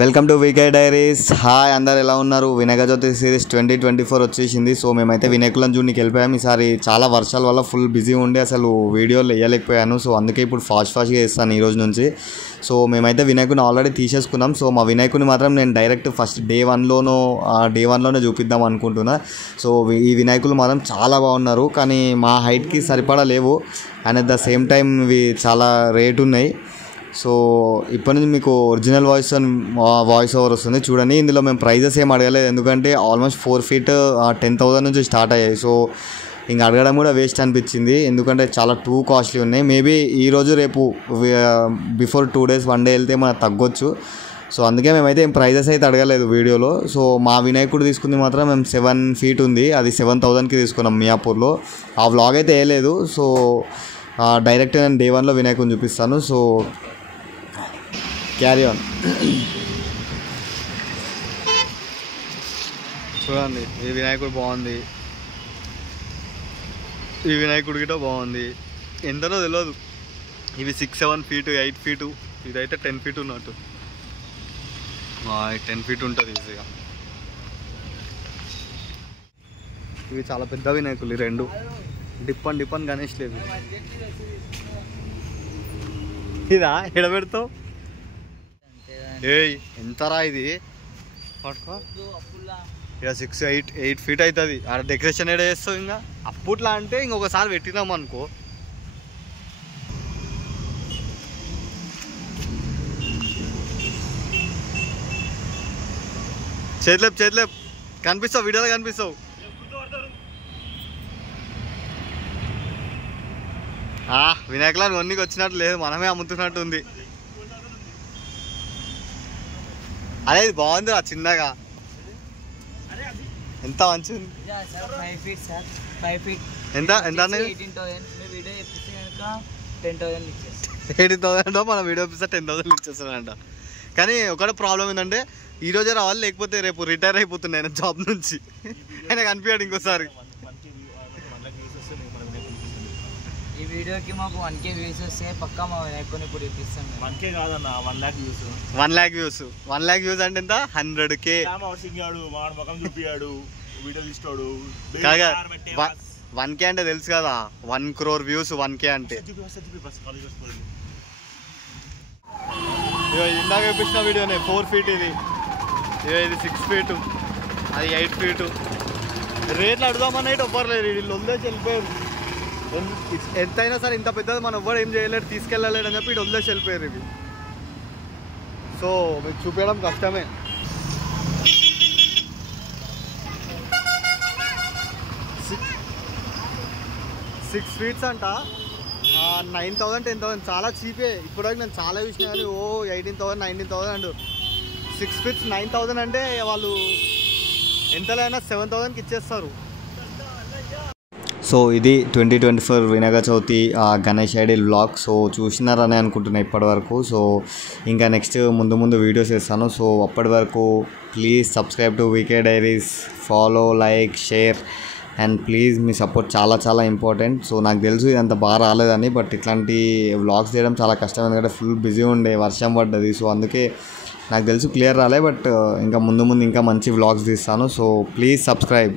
Welcome to VK diaries. Hi, అందరు ఎలా ఉన్నారు? వినాయక చవితి సిరీస్ 2024 వచ్చేసింది. సో మేమైతే వినాయకులను చూడడానికి వెళ్ళిపోయాము. ఈసారి చాలా వర్షాల వల్ల ఫుల్ బిజీ ఉండి అసలు వీడియోలు వేయలేకపోయాను. సో అందుకే ఇప్పుడు ఫాస్ట్గా చేస్తాను ఈ రోజు నుంచి. సో మేమైతే వినాయకుని ఆల్రెడీ తీసేసుకున్నాం. సో మా వినాయకుని మాత్రం నేను డైరెక్ట్ ఫస్ట్ డే వన్లోనే చూపిద్దాం అనుకుంటున్నా. సో ఈ వినాయకులు మాత్రం చాలా బాగున్నారు, కానీ మా హైట్కి సరిపడా లేవు and at the same time ఇవి చాలా రేట్ ఉన్నాయి. సో ఇప్పటి నుంచి మీకు ఒరిజినల్ వాయిస్ ఓవర్ వస్తుంది చూడండి. ఇందులో మేము ప్రైజెస్ ఏం అడగలేదు, ఎందుకంటే ఆల్మోస్ట్ 4 feet 10,000 నుంచి స్టార్ట్ అయ్యాయి. సో ఇంకా అడగడం కూడా వేస్ట్ అనిపించింది, ఎందుకంటే చాలా టూ కాస్ట్లీ ఉన్నాయి. మేబీ ఈరోజు రేపు బిఫోర్ 2 days 1 day వెళ్తే మనకు తగ్గొచ్చు. సో అందుకే మేమైతే ఏం ప్రైజెస్ అయితే అడగలేదు వీడియోలో. సో మా వినాయకుడు తీసుకుంది మాత్రం మేము 7 feet ఉంది, అది 7,000కి తీసుకున్నాం మియాపూర్లో. ఆ వ్లాగ్ అయితే వేయలేదు. సో డైరెక్ట్ నేను డే 1లో వినాయకుడిని చూపిస్తాను. So carry on. చూడండి, ఈ వినాయకుడు బాగుంది, ఈ వినాయకుడు గిట్ట బాగుంది. ఎంతనో తెలియదు, ఇవి 6-7 feet 8 feet, ఇదైతే 10 feet ఉన్నట్టు. 10 feet ఉంటుంది ఈజీగా. ఇవి చాలా పెద్ద వినాయకులు, ఈ రెండు డిప్పన్ గణేష్ లేదు. ఇదా ఎడబెడతావు? ఏయ్ ఎంతరా ఇది, పట్టుకో. ఇక 6-8 feet అవుతుంది. ఆడ డెకరేషన్ ఏడా చేస్తావు? ఇంకా అప్పట్లో అంటే ఇంకొకసారి పెట్టినాం అనుకో. చేతిలేపు కనిపిస్తావు, వీడియోలో కనిపిస్తావు. వినాయకులను కొన్నికి వచ్చినట్టు లేదు, మనమే అమ్ముతున్నట్టు ఉంది. అదే ఇది బాగుంది రా చిన్నగా. ఎంత మంచి ఎంత 18,000 మన వీడియో ఇస్తే 10,000 ఇచ్చేస్తానంట. కానీ ఒకటే ప్రాబ్లం ఏంటంటే ఈరోజే రావాలి, లేకపోతే రేపు రిటైర్ అయిపోతున్నాయి ఆయన జాబ్ నుంచి. ఆయన కనిపించాడు ఇంకోసారి. ఈ వీడియోకి మాకు 1K వ్యూస్ వస్తే పక్కా మా వినాయకుని ఇప్పుడు ఇప్పిస్తాం. 1K కాదన్న, 1 lakh views. 1 lakh views. 1 lakh views అంటే ఎంత? 100K. కాగా 1K అంటే తెలుసు కదా, 1 crore వ్యూస్ 1K అంటే. ఇందాక చూపించిన వీడియోనే 4 feet ఇది 6 feet, అది 8 feet. రేట్లు అడుగుదామన్నట్టు ఎవ్వరు వీళ్ళు వదిలేసి వెళ్ళిపోయారు. ఎంతైనా సరే ఇంత పెద్దది మనం ఎవ్వరు ఏం చేయలేడు, తీసుకెళ్ళలేడు అని చెప్పి ఇటు వదిలేసి వెళ్ళిపోయారు ఇవి. సో మీకు చూపించడం కష్టమే. సిక్స్ ఫీట్స్ అంట 9,000 10,000, చాలా చీపే. ఇప్పటివరకు నేను చాలా చూసినా కానీ 18,000 19,000 అండ్ 6 feet 9,000 అంటే వాళ్ళు ఎంతలైనా 7,000కి ఇచ్చేస్తారు. సో ఇది 2024 Vinayaka Chavithi Ganesh ideal vlog. So చూసినారని అనుకుంటున్నా ఇప్పటివరకు. సో ఇంకా నెక్స్ట్ ముందు వీడియోస్ చేస్తాను. సో అప్పటి వరకు please subscribe to VK diaries, follow, like, share and please మీ సపోర్ట్ చాలా ఇంపార్టెంట్. సో నాకు తెలుసు ఇదంతా బాగా రాలేదని, బట్ ఇట్లాంటి వ్లాగ్స్ చేయడం చాలా కష్టం, ఎందుకంటే ఫుల్ బిజీ ఉండే, వర్షం పడ్డది. సో అందుకే నాకు తెలుసు క్లియర్ రాలే, బట్ ఇంకా ముందు ఇంకా మంచి వ్లాగ్స్ తీస్తాను. So please subscribe.